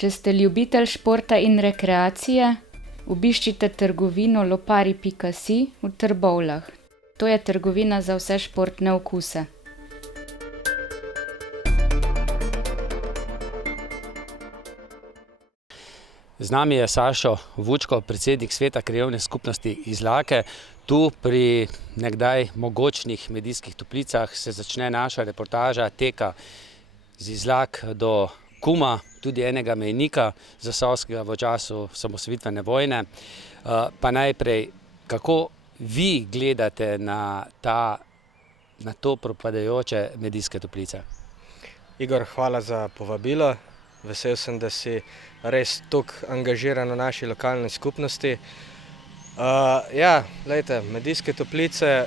Če ste ljubitelj športa in rekreacije, obiščite trgovino lopari.si v Trbovljah. To je trgovina za vse športne okuse. Z nami je Sašo Vučko, predsednik Sveta krajevne skupnosti Izlake. Tu pri nekdaj mogočnih Medijskih Toplicah se začne naša reportaža teka z Izlak do Kuma, tudi enega mejnika zasavskega v času osamosvojitvene vojne. Pa najprej, kako vi gledate na to propadajoče Medijske Toplice? Igor, hvala za povabilo. Vesel sem, da si res toliko angažiran v naši lokalni skupnosti. Medijske Toplice,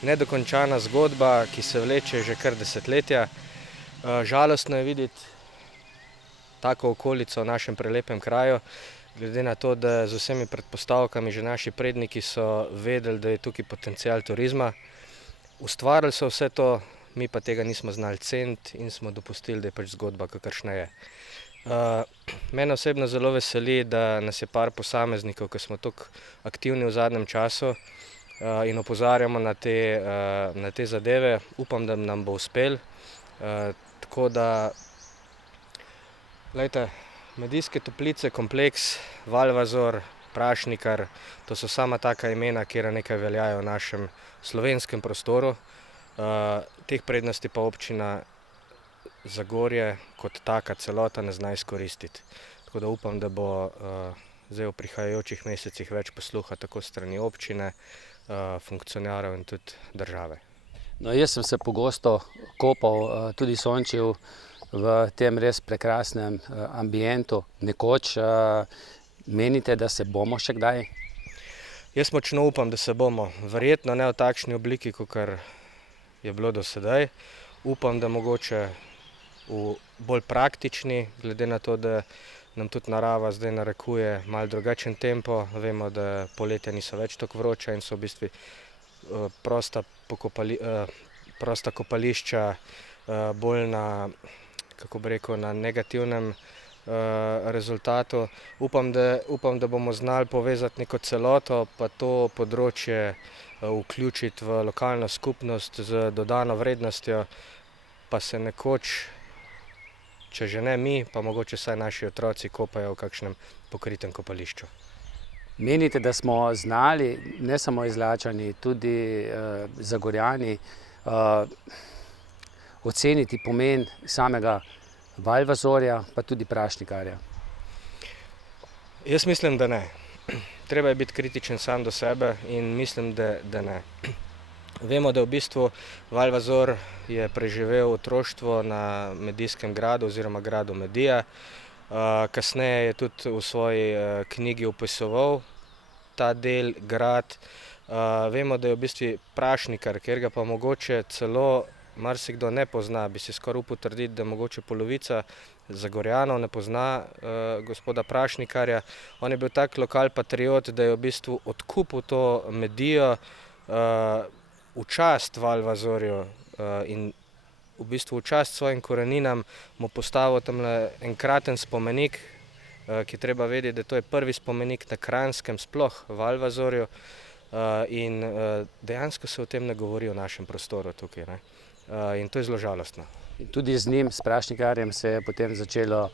nedokončana zgodba, ki se vleče že kar desetletja. Žalostno je videti tako okolico v našem prelepem kraju, glede na to, da z vsemi predpostavkami že naši predniki so vedeli, da je tukaj potencial turizma. Ustvarili so vse to, mi pa tega nismo znali ceniti in smo dopustili, da je pač zgodba, kakršna je. Mene osebno zelo veseli, da nas je par posameznikov, ki smo toliko aktivni v zadnjem času in opozarjamo na te zadeve. Upam, da nam bo uspelo. Tako da, Medijske Toplice, kompleks, Valvazor, Prašnikar, to so sama taka imena, kjer nekaj veljajo v našem slovenskem prostoru. Teh prednosti pa občina Zagorje kot taka celota ne zna izkoristiti. Tako da upam, da bo zdaj v prihajajočih mesecih več posluha tako strani občine, funkcionarjev in tudi države. No, jaz sem se pogosto kopal, tudi sončil v tem res prekrasnem ambientu nekoč. Menite, da se bomo še kdaj? Jaz močno upam, da se bomo. Verjetno ne v takšni obliki, kakor je bilo do sedaj. Upam, da mogoče v bolj praktični, glede na to, da nam tudi narava zdaj narekuje malo drugačen tempo. Vemo, da poletja niso več tako vroča in so v bistvu prosta kopališča bolj na negativnem rezultatu. Upam, da bomo znali povezati neko celoto, pa to področje vključiti v lokalno skupnost z dodano vrednostjo, pa se nekoč, če že ne mi, pa mogoče vsaj naši otroci kopajo v kakšnem pokritem kopališču. Menite, da smo znali, ne samo Izlačani, tudi Zagorjani, oceniti pomen samega Valvazorja, pa tudi Prašnikarja? Jaz mislim, da ne. Treba je biti kritičen sam do sebe in mislim, da ne. Vemo, da v bistvu Valvazor je preživel otroštvo na Medijskem gradu oziroma gradu Medija. Kasneje je tudi v svoji knjigi opisoval ta del, grad. Vemo, da je v bistvu Prašnikar, kjer ga pa mogoče celo marsikdo ne pozna, bi si skoraj upal trditi, da mogoče polovica Zagorjanov ne pozna gospoda Prašnikarja. On je bil tak lokalpatriot, da je v bistvu odkupil to Medijo v čast Valvazorju in v bistvu v čast svojim koreninam mu postavil tamle enkraten spomenik, ki treba vedeti, da to je prvi spomenik na Kranjskem, sploh Valvazorju, in dejansko se o tem ne govori v našem prostoru tukaj, ne. In to je zelo žalostno. In tudi z njim, s Prašnikarjem, se je potem začelo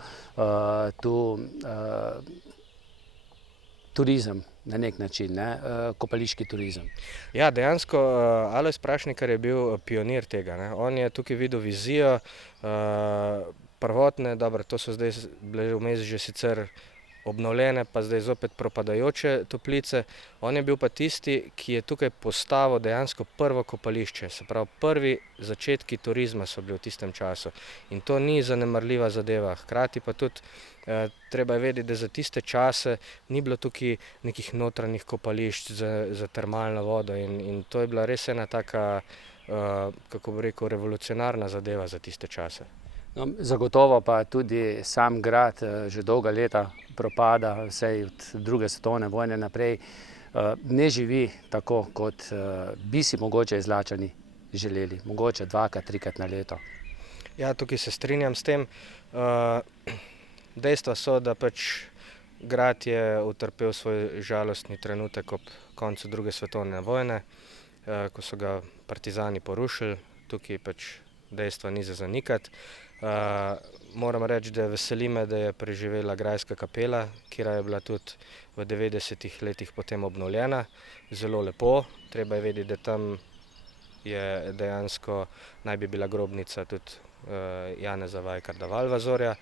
turizem na nek način, ne? Kopališki turizem. Ja, dejansko Alojz Prašnikar je bil pionir tega, ne. On je tukaj videl vizijo prvotne, dobro, to so zdaj bile vmes že sicer obnovljene, pa zdaj zopet propadajoče toplice. On je bil pa tisti, ki je tukaj postavil dejansko prvo kopališče. Se pravi, prvi začetki turizma so bili v tistem času. In to ni zanemarljiva zadeva. Hkrati pa tudi treba je vedeti, da za tiste čase ni bilo tukaj nekih notranjih kopališč za termalno vodo in to je bila res ena taka, kako bi rekel, revolucionarna zadeva za tiste čase. No, zagotovo pa tudi sam grad že dolga leta propada, vsaj od druge svetovne vojne naprej, ne živi tako, kot bi si mogoče Izlačani želeli. Mogoče 2-krat, 3-krat na leto. Ja, tukaj se strinjam s tem. Dejstva so, da pač grad je utrpel svoj žalostni trenutek ob koncu druge svetovne vojne, ko so ga partizani porušili. Tukaj pač dejstva ni za zanikati. Moram reči, da veseli me, da je preživela grajska kapela, kjer je bila tudi v 90-ih letih potem obnovljena. Zelo lepo. Treba je vedeti, da tam je dejansko naj bi bila grobnica tudi Janeza Vajkarda Valvazorja.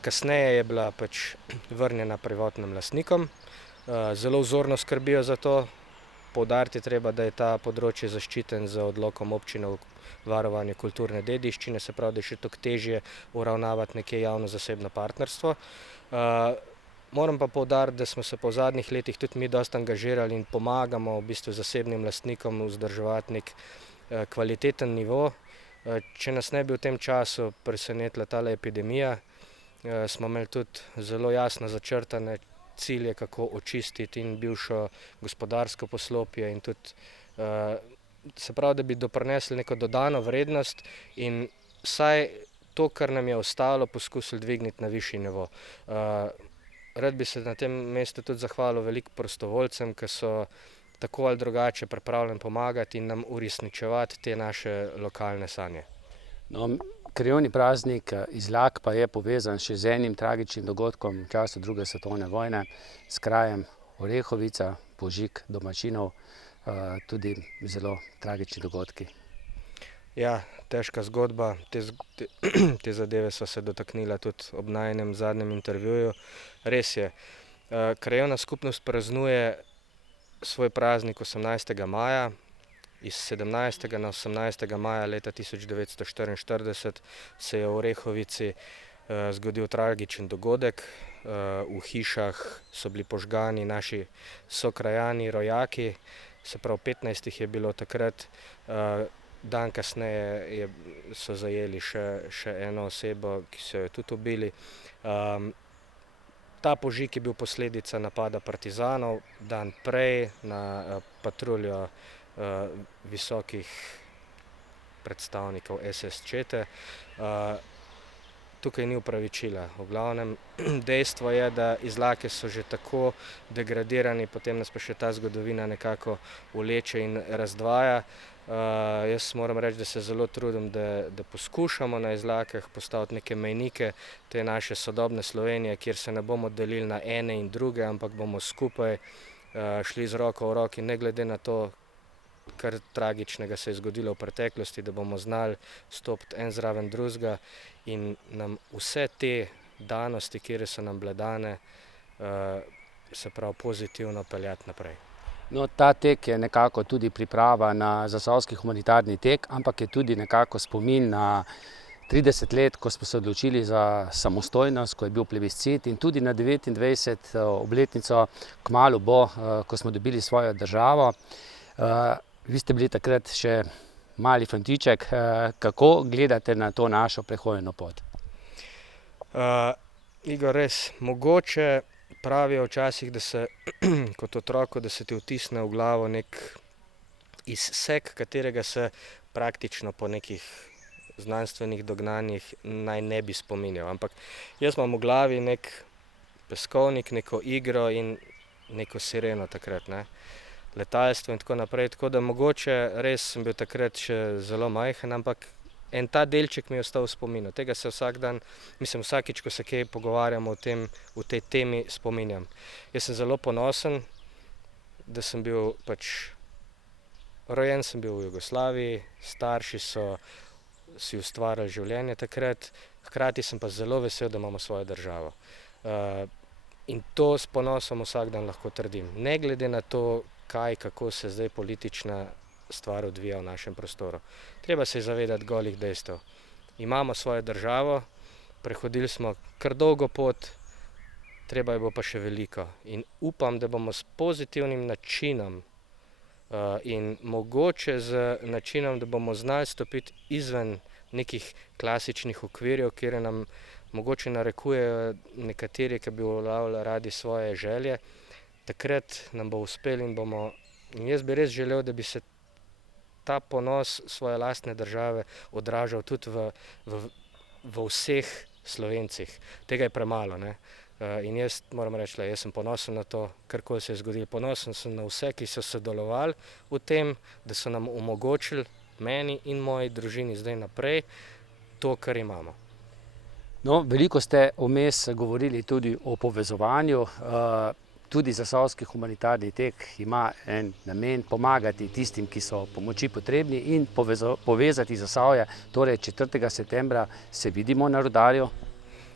Kasneje je bila pač vrnjena prvotnim lastnikom. Zelo vzorno skrbijo za to. Poudariti je treba, da je ta področje zaščiten z odlokom občine o varovanju kulturne dediščine, se pravi, da je še toliko težje uravnavati nekje javno-zasebno partnerstvo. Moram pa poudariti, da smo se pa v zadnjih letih tudi mi dosti angažirali in pomagamo v bistvu zasebnim lastnikom vzdrževati nek kvaliteten nivo. Če nas ne bi v tem času presenetila tale epidemija, smo imeli tudi zelo jasno začrtane cilje, kako očistiti in bivšo gospodarsko poslopje in tudi, se pravi, da bi doprinesli neko dodano vrednost in vsaj to, kar nam je ostalo, poskusili dvigniti na višji nivo. Rad bi se na tem mestu tudi zahvalil veliko prostovoljcem, ki so tako ali drugače pripravljeni pomagati in nam uresničevati te naše lokalne sanje. No, krajevni praznik Izlak pa je povezan še z enim tragičnim dogodkom v času druge svetovne vojne, s krajem Orehovica, požig domačinov, tudi zelo tragični dogodki. Ja, težka zgodba. Te zadeve so se dotaknila tudi ob najinem zadnjem intervjuju. Res je, krajevna skupnost praznuje svoj praznik 18. maja. Iz 17. na 18. maja leta 1944 se je v Orehovici zgodil tragičen dogodek. V hišah so bili požgani naši sokrajani, rojaki, se pravi 15 jih je bilo takrat. Dan kasneje so zajeli še eno osebo, ki so jo tudi ubili. Ta požig je bil posledica napada partizanov, dan prej na patruljo visokih predstavnikov SS čete. Tukaj ni upravičila. V glavnem, dejstvo je, da Izlake so že tako degradirani, potem nas pa še ta zgodovina nekako vleče in razdvaja. Jaz moram reči, da se zelo trudim, da poskušamo na Izlakah postaviti neke mejnike te naše sodobne Slovenije, kjer se ne bomo delili na ene in druge, ampak bomo skupaj šli z roko v roki, ne glede na to, kar tragičnega se je zgodilo v preteklosti, da bomo znali stopiti en zraven drugega in nam vse te danosti, kjer so nam bile dane, se pravi pozitivno peljati naprej. No, ta tek je nekako tudi priprava na Zasavski humanitarni tek, ampak je tudi nekako spomin na 30 let, ko smo se odločili za samostojnost, ko je bil plebiscit, in tudi na 29. obletnico, kmalu bo, ko smo dobili svojo državo. Vi ste bili takrat še mali fantiček. Kako gledate na to našo prehojeno pot? Igor, res, mogoče pravijo včasih, da se kot otroku, da se ti vtisne v glavo nek izsek, katerega se praktično po nekih znanstvenih dognanjih naj ne bi spominjal. Ampak jaz imam v glavi nek peskovnik, neko igro in neko sireno takrat, ne. Letalstvo in tako naprej, tako da mogoče res sem bil takrat še zelo majhen, ampak en ta delček mi je ostal v spominu. Tega se vsak dan, vsakič, ko se kaj pogovarjamo o tej temi, spominjam. Jaz sem zelo ponosen, da sem bil rojen sem bil v Jugoslaviji, starši so si ustvarjali življenje takrat, hkrati sem pa zelo vesel, da imamo svojo državo. In to s ponosom vsak dan lahko trdim. Ne glede na to, kako se zdaj politična stvar odvija v našem prostoru. Treba se zavedati golih dejstev. Imamo svojo državo, prehodili smo kar dolgo pot, treba je bo pa še veliko. In upam, da bomo s pozitivnim načinom in mogoče z načinom, da bomo znali stopiti izven nekih klasičnih okvirjev, kjer nam mogoče narekujejo nekateri, ki bi uveljavljali radi svoje želje. Takrat nam bo uspelo in jaz bi res želel, da bi se ta ponos svoje lastne države odražal tudi v vseh Slovencih. Tega je premalo, ne. In jaz moram reči, jaz sem ponosen na to, karkoli se je zgodilo. Ponosen sem na vse, ki so sodelovali v tem, da so nam omogočili, meni in moji družini zdaj naprej, to, kar imamo. No, veliko ste vmes govorili tudi o povezovanju. Tudi Zasavski humanitarni tek ima en namen pomagati tistim, ki so pomoči potrebni in povezati Zasavje. Torej 4. septembra se vidimo na Rudarju.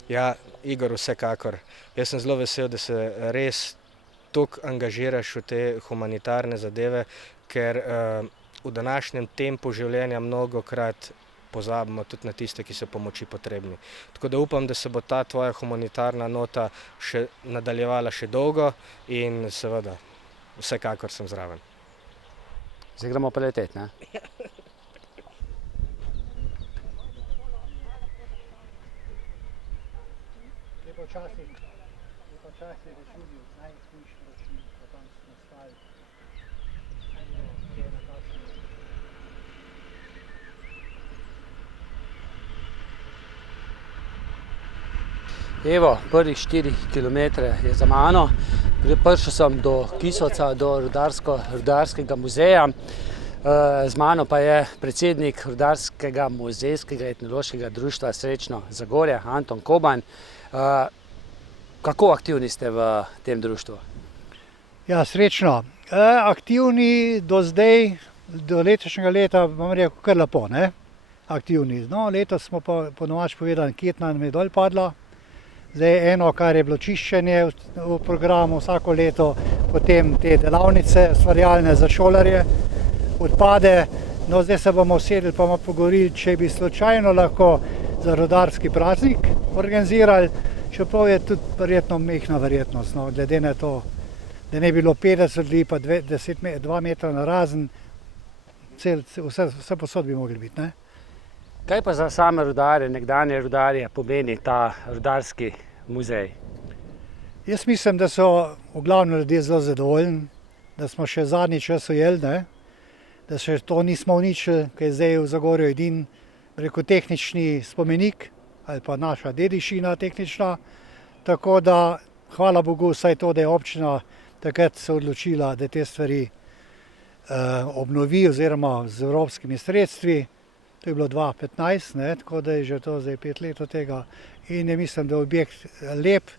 Ja, Igor, vsekakor. Jaz sem zelo vesel, da se res toliko angažiraš v te humanitarne zadeve, ker v današnjem tempu življenja mnogokrat pozabimo tudi na tiste, ki so pomoči potrebni. Tako da upam, da se bo ta tvoja humanitarna nota še nadaljevala še dolgo in seveda vsekakor sem zraven. Zdaj gremo pa letet, ne? Evo, prvih 4 kilometre je za mano. Prišel sem do Kisovca, do Rudarskega muzeja. Z mano pa je predsednik Rudarskega muzejskega etnološkega društva Srečno Zagorje, Anton Koban. Kako aktivni ste v tem društvu? Ja, srečno. Aktivni do zdaj, do letošnjega leta, bom rekel, kar lepo, ne? Aktivni. No, letos smo pa ponovač povedali, Ketna nam je dol padla. Zdaj eno, kar je bilo čiščenje v programu vsako leto, potem te delavnice ustvarjalne za šolarje, odpade. No, zdaj se bomo usedli pa bomo pogovorili, če bi slučajno lahko za rudarski praznik organizirali, čeprav je tudi verjetno majhna verjetnost, no, glede na to, da ne bi bilo 50 ljudi pa 2 metra narazen, vse posod bi mogli biti, ne? Kaj pa za same rudarje, nekdanje rudarje pomeni ta rudarski muzej? Jaz mislim, da so v glavnem ljudje zelo zadovoljni, da smo še zadnji čas ujeli, ne? Da še to nismo uničili, ker je zdaj v Zagorju edin, rekel, tehnični spomenik ali pa naša dediščina tehnična. Tako da, hvala Bogu, vsaj to, da je občina takrat se odločila, da te stvari obnovi oziroma z evropskimi sredstvi. To je bilo 2015, ne, tako da je že to zdaj 5 let od tega in je, mislim, da je objekt lep.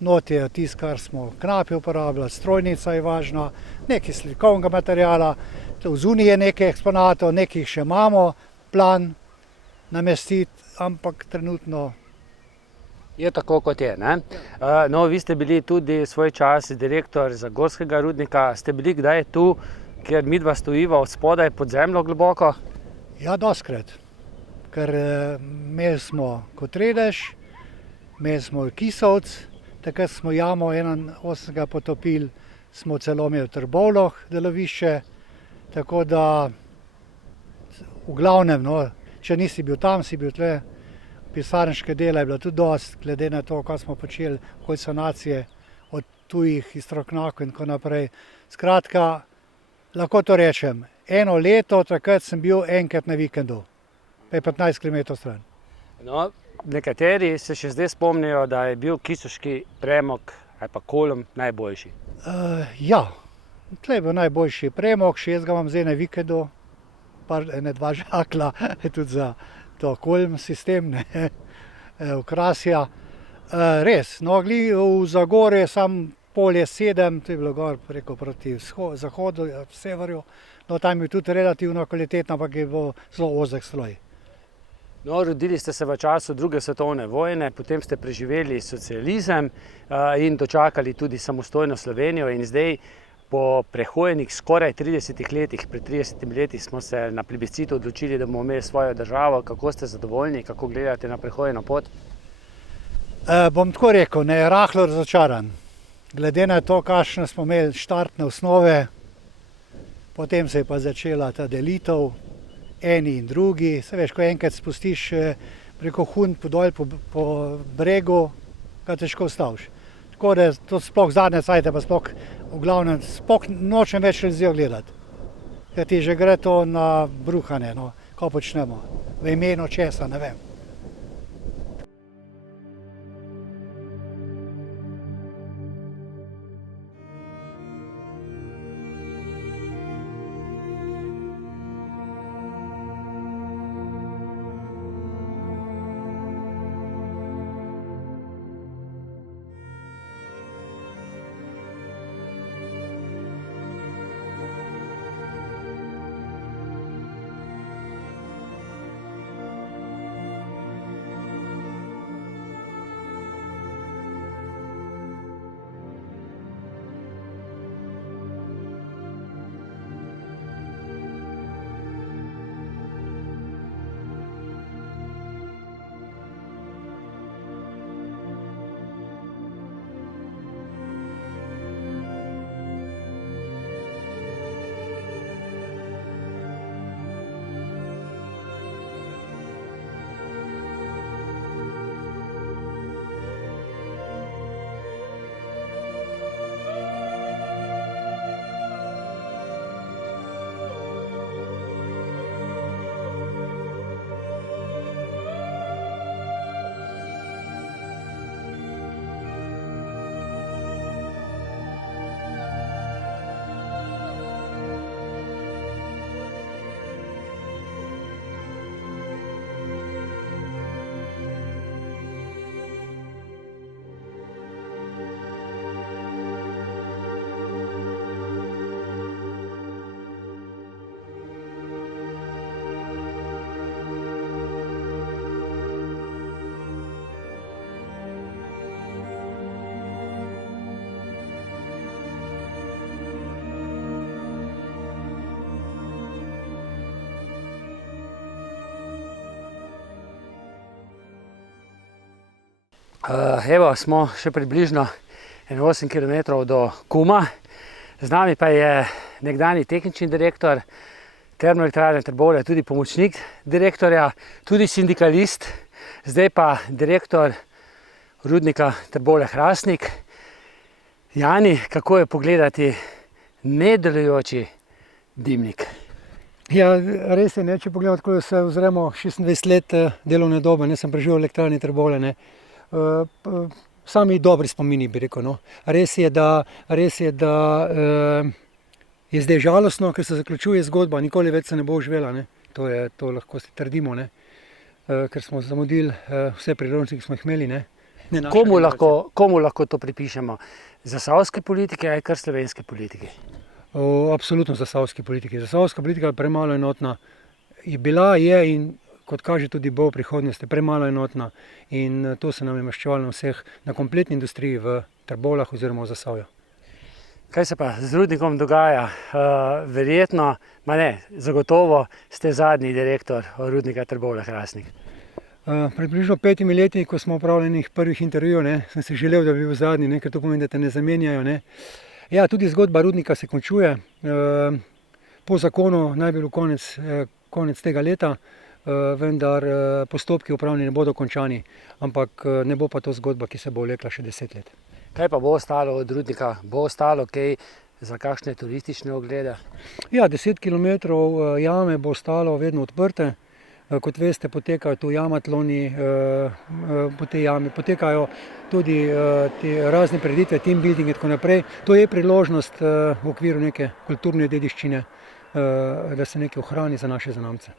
Not je tisto, kar smo knapi uporabljali, strojnica je važna, nekaj slikovnega materiala, zunaj je nekaj eksponatov, nekaj še imamo plan namestiti, ampak trenutno je tako, kot je, ne? No, vi ste bili tudi svoj čas direktor Zagorskega rudnika. Ste bili kdaj tu, kjer midva stojiva od spodaj pod zemljo globoko? Ja, dostikrat, ker imeli smo Kotredež, imeli smo Kisovec, takrat smo jamo 81 potopili, smo celo imeli v Trbovljah delovišče, tako da v glavnem, no, če nisi bil tam, si bil tle, pisarniške dela je bilo tudi dosti, glede na to, kaj smo počeli, okoli sanacije od tujih iz strokovnjakov in tako naprej. Skratka, lahko to rečem, eno leto, takrat sem bil enkrat na vikendu, pa je 15 km stran. No, nekateri se še zdaj spomnijo, da je bil kisoški premog ali pa kolm najboljši. Ja, tle je bil najboljši premog, še jaz ga imam zdaj na vikendu, ene 2 žakla, tudi za to kolm sistem, ne, okrasja. Res, no, v Zagorje sam polje 7, to je bilo gor preko proti zahodu, severju. No, tam je tudi relativno kvalitetno, ampak je bilo zelo ozek sloj. No, rodili ste se v času 2. svetovne vojne, potem ste preživeli socializem in dočakali tudi samostojno Slovenijo in zdaj po prehojenih skoraj 30 letih, pred 30 leti smo se na plebiscitu odločili, da bomo imeli svojo državo. Kako ste zadovoljni, kako gledate na prehojeno pot? Bom tako rekel, ne, rahlo razočaran. Glede na to, kakšne smo imeli štartne osnove, potem se je pa začela ta delitev, eni in drugi. Se veš, ko enkrat spustiš preko Hund dol po bregu, ga težko vstaviš. Tako da to sploh zadnje cajte, pa sploh v glavnem, sploh nočem več televizijo gledati. Ker ti že gre to na bruhanje, no, ko počnemo. V imenu česa, ne vem. Evo, smo še približno 8 km do Kuma. Z nami pa je nekdanji tehnični direktor Termoelektrarne Trbovlje, tudi pomočnik direktorja, tudi sindikalist, zdaj pa direktor rudnika Trbovlje-Hrastnik. Jani, kako je pogledati nedelujoči dimnik? Ja, res je, če pogledamo, tako se ozremo 26 let delovne dobe, sem preživel v elektrarni Trbovlje, sami dobri spomini, bi rekel. Res je, da je zdaj žalostno, ker se zaključuje zgodba, nikoli več se ne bo živela. To lahko si trdimo, ker smo zamudili vse priložnosti, ki smo jih imeli. Komu lahko to pripišemo? Zasavske politike ali kar slovenske politike? Absolutno zasavske politike. Zasavska politika je premalo enotna. Bila je in kot kaže tudi bo v prihodnosti premalo enotna. In to se nam je maščevalo na kompletni industriji v Trbovljah oziroma v Zasavju. Kaj se pa z rudnikom dogaja? Verjetno, zagotovo ste zadnji direktor rudnika Trbovlje-Hrastnik. Približno 5 leti, ko smo opravljali prvih intervjujev, sem si želel, da bi bil zadnji, ker to pomeni, da te ne zamenjajo. Ja, tudi zgodba rudnika se končuje. Po zakonu naj bi bil konec tega leta, vendar postopki upravni ne bodo končani, ampak ne bo pa to zgodba, ki se bo vlekla še 10 let. Kaj pa bo ostalo od rudnika? Bo ostalo kaj za kakšne turistične oglede? Ja, 10 km jame bo ostalo vedno odprte. Kot veste, potekajo tu jamatloni, po tej jami potekajo tudi razne prireditve, team building in tako naprej. To je priložnost v okviru neke kulturne dediščine, da se nekaj ohrani za naše zanamce.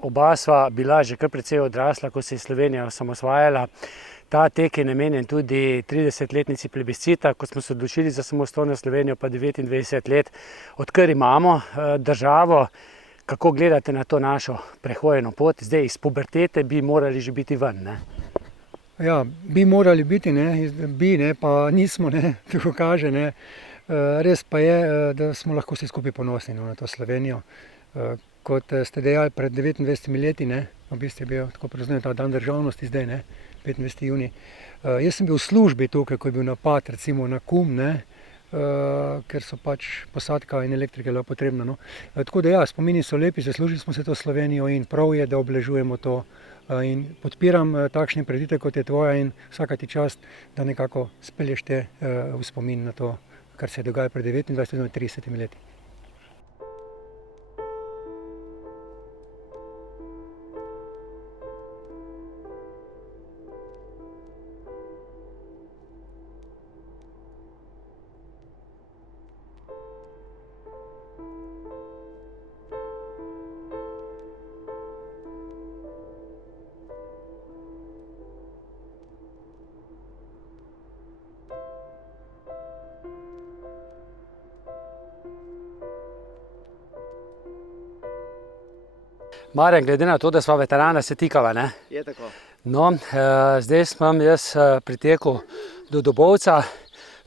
Oba sva bila že kar precej odrasla, ko se je Slovenija osamosvajala. Ta tek je namenjen tudi 30-letnici plebiscita, ko smo se odločili za samostojno Slovenijo, pa 29 let, odkar imamo državo. Kako gledate na to našo prehojeno pot? Zdaj iz pubertete bi morali že biti ven, Ja, bi morali biti, pa nismo, tako kaže, Res pa je, da smo lahko vsi skupaj ponosni na to Slovenijo. Kot ste dejali, pred 29 leti, v bistvu je bil tako praznovan ta dan državnosti zdaj, 25. junij. Jaz sem bil v službi tukaj, ko je bil napad recimo na Kum, ker so posadka in elektrika bila potrebna. Tako da ja, spomini so lepi, zaslužili smo se to Slovenijo in prav je, da obeležujemo to. In podpiram takšne prireditve, kot je tvoja, in vsaka ti čast, da nekako spelješ te v spomin na to, kar se dogaja pred 29 in 30 leti. Marjan, glede na to, da sva veterana, se tikava, Je tako. Zdaj sem jaz pritekel do Dobovca.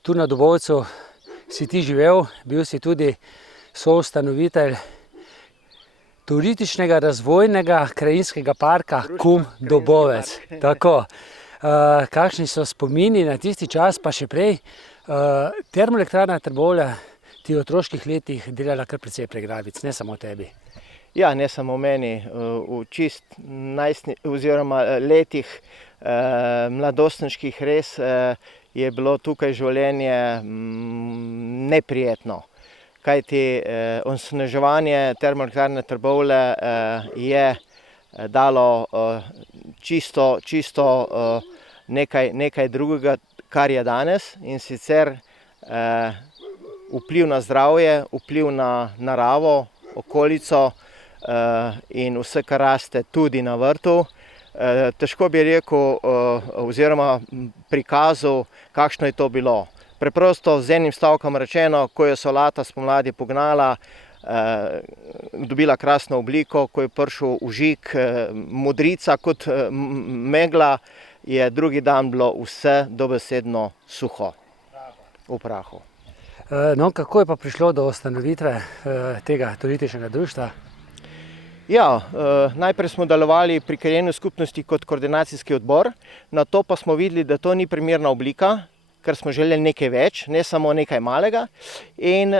Tu na Dobovcu si ti živel, bil si tudi soustanovitelj turističnega razvojnega krajinskega parka Kum Dobovec. Tako. Kakšni so spomini na tisti čas, pa še prej? Termoelektrarna Trbovlje ti v otroških letih delala kar precej preglavic, ne samo tebi. Ja, ne samo meni, v letih mladostniških res je bilo tukaj življenje neprijetno. Kajti onesnaževanje Termoelektrarne Trbovlje je dalo čisto nekaj drugega, kar je danes, in sicer vpliv na zdravje, vpliv na naravo, okolico, in vse, kar raste tudi na vrtu. Težko bi rekel oziroma prikazal, kakšno je to bilo. Preprosto z enim stavkom rečeno, ko je solata spomladi pognala, dobila krasno obliko, ko je prišel užig, modrica kot megla, je drugi dan bilo vse dobesedno suho, v prahu. Kako je pa prišlo do ustanovitve tega turističnega društva? Ja, najprej smo delovali pri krajevni skupnosti kot koordinacijski odbor, nato pa smo videli, da to ni primerna oblika, ker smo želeli nekaj več, ne samo nekaj malega. In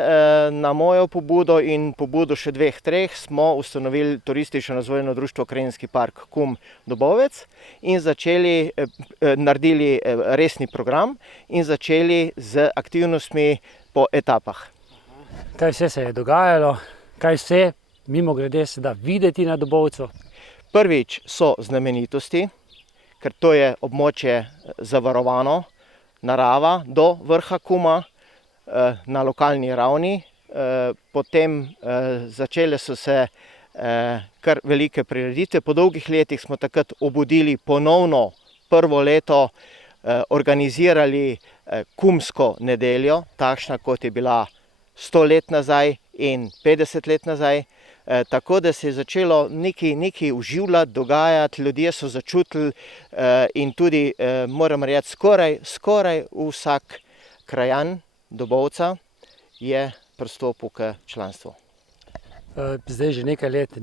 na mojo pobudo in pobudo še 2-3 smo ustanovili turistično razvojno društvo Krajinski park KUM Dobovec in naredili resni program in začeli z aktivnostmi po etapah. Kaj vse se je dogajalo, kaj vse mimogrede se da videti na Dobovcu? Prvič so znamenitosti, ker to je območje zavarovano, narava do vrha KUM-a na lokalni ravni. Potem začele so se kar velike prireditve. Po dolgih letih smo takrat obudili ponovno prvo leto, organizirali kumsko nedeljo, takšna kot je bila 100 let nazaj in 50 let nazaj. Tako da se je začelo nekaj oživljati, dogajati, ljudje so začutili in tudi, moram reči, skoraj vsak krajan Dobovca je pristopil k članstvu. Zdaj že nekaj let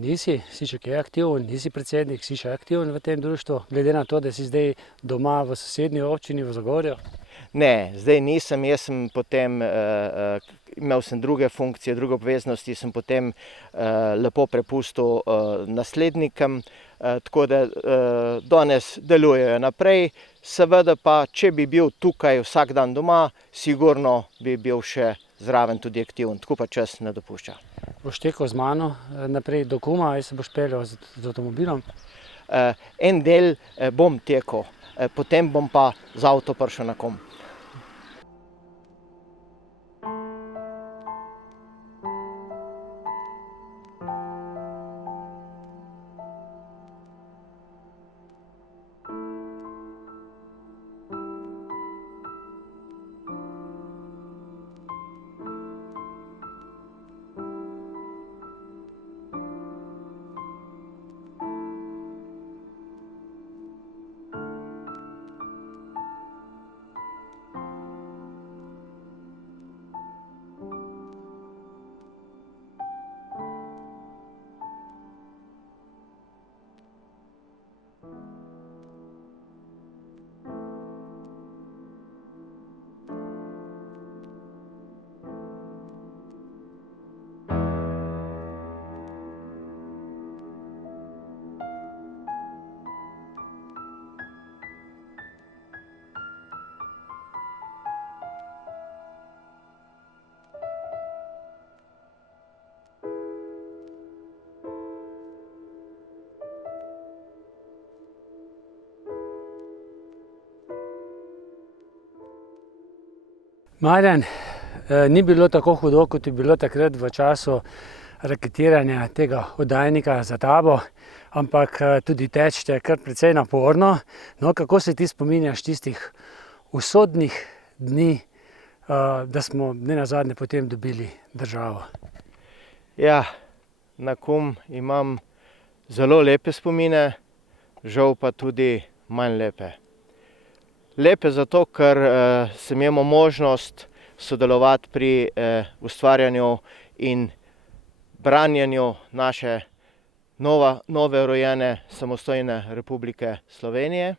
si še kaj aktiven, nisi predsednik, si še aktiven v tem društvu, glede na to, da si zdaj doma v sosednji občini v Zagorju? Ne, zdaj nisem, jaz sem potem, imel sem druge funkcije, druge obveznosti, sem potem lepo prepustil naslednikom, tako da danes delujejo naprej. Seveda pa, če bi bil tukaj vsak dan doma, sigurno bi bil še zraven tudi aktiven, tako pa čas ne dopušča. Boš tekel z mano naprej do KUM-a ali se boš peljal z avtomobilom? En del bom tekel, potem bom pa z avto prišel na KUM. Marjan, ni bilo tako hudo, kot je bilo takrat v času raketiranja tega oddajnika za tabo, ampak tudi teče kar precej naporno. No, kako se ti spominjaš tistih usodnih dni, da smo nenazadnje potem dobili državo? Ja, na KUM imam zelo lepe spomine, žal pa tudi manj lepe. Lepe zato, ker sem imel možnost sodelovati pri ustvarjanju in branjenju naše nove rojene samostojne Republike Slovenije.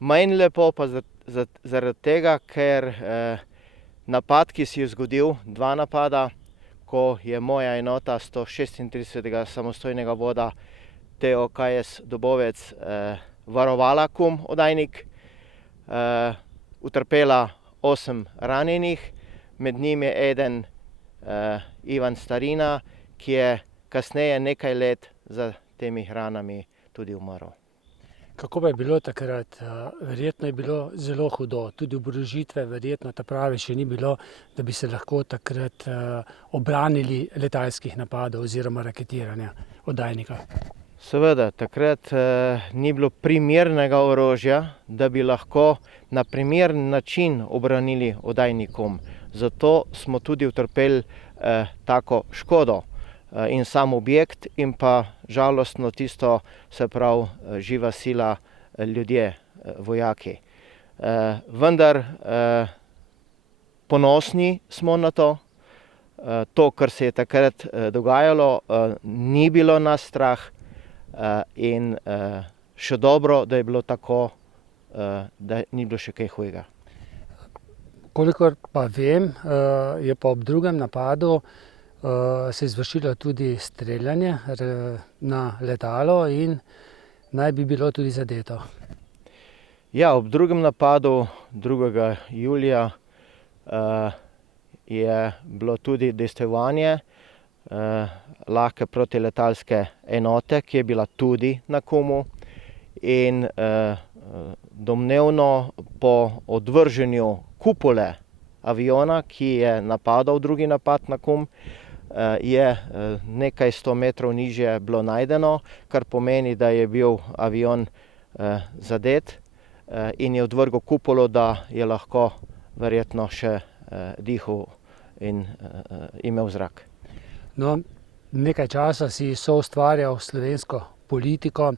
Manj lepo pa zaradi tega, ker napad, ki se je zgodil, 2 napada, ko je moja enota 136. samostojnega voda TOKS Dobovec varovala KUM oddajnik, utrpela 8 ranjenih, med njimi eden Ivan Starina, ki je kasneje nekaj let za temi ranami tudi umrl. Kako pa je bilo takrat? Verjetno je bilo zelo hudo, tudi oborožitve verjetno ta prave še ni bilo, da bi se lahko takrat obranili letalskih napadov oziroma raketiranja oddajnika. Seveda, takrat ni bilo primernega orožja, da bi lahko na primeren način obranili oddajnik KUM. Zato smo tudi utrpeli tako škodo in sam objekt in pa žalostno tisto, se pravi, živa sila, ljudje, vojaki. Vendar ponosni smo na to, to, kar se je takrat dogajalo, ni bilo nas strah in še dobro, da je bilo tako, da ni bilo še kaj hujega. Kolikor pa vem, je pa ob drugem napadu se izvršilo tudi streljanje na letalo in naj bi bilo tudi zadeto. Ja, ob drugem napadu 2. julija je bilo tudi dejstvovanje lahke protiletalske enote, ki je bila tudi na Kumu in domnevno po odvrženju kupole aviona, ki je napadal drugi napad na Kum, je nekaj 100 metrov nižje bilo najdeno, kar pomeni, da je bil avion zadet in je odvrgel kupolo, da je lahko verjetno še dihal in imel zrak. No, nekaj časa si soustvarjal slovensko politiko,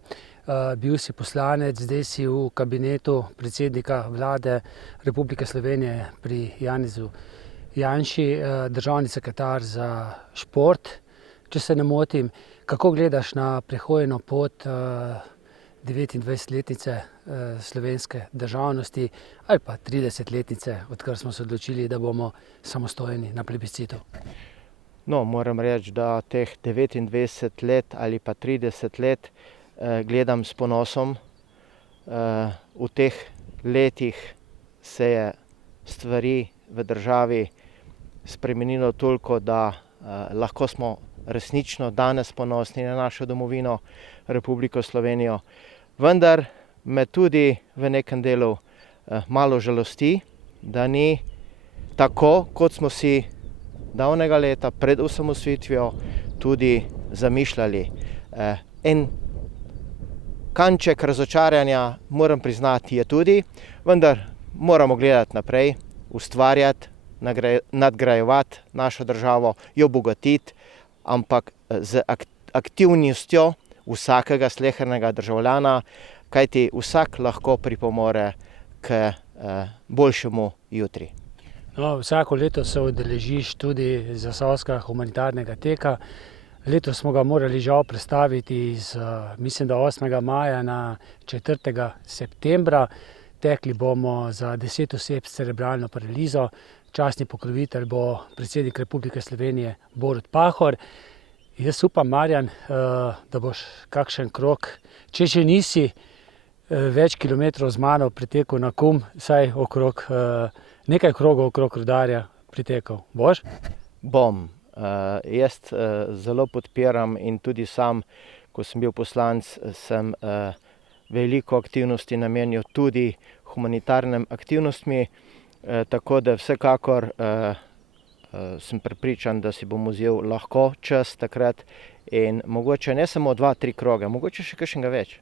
bil si poslanec, zdaj si v kabinetu predsednika vlade Republike Slovenije pri Janezu Janši, državni sekretar za šport, če se ne motim. Kako gledaš na prehojeno pot 29-letnice slovenske državnosti ali pa 30-letnice, odkar smo se odločili, da bomo samostojni na plebiscitu? No, moram reči, da teh 29 let ali pa 30 let gledam s ponosom. V teh letih se je stvari v državi spremenilo toliko, da lahko smo resnično danes ponosni na našo domovino, Republiko Slovenijo. Vendar me tudi v nekem delu malo žalosti, da ni tako, kot smo si davnega leta pred osamosvojitvijo tudi zamišljali. En kanček razočaranja, moram priznati, je tudi, vendar moramo gledati naprej, ustvarjati, nadgrajevati našo državo, jo bogatiti, ampak z aktivnostjo vsakega slehernega državljana, kajti vsak lahko pripomore k boljšemu jutri. No, vsako leto se udeležiš tudi Zasavskega humanitarnega teka. Letos smo ga morali žal prestaviti iz, mislim, da 8. maja na 4. septembra. Tekli bomo za 10 oseb s cerebralno paralizo. Častni pokrovitelj bo predsednik Republike Slovenije Borut Pahor. Jaz upam, Marjan, da boš kakšen krog, če že nisi več kilometrov z mano pritekel na Kum, saj nekaj krogov okrog Rudarja pritekel. Boš? Bom. Jaz zelo podpiram in tudi sam, ko sem bil poslanec, sem veliko aktivnosti namenil tudi humanitarnim aktivnostmi, tako da vsekakor sem prepričan, da si bom vzel lahko čas takrat in mogoče ne samo 2-3 kroge, mogoče še kakšnega več.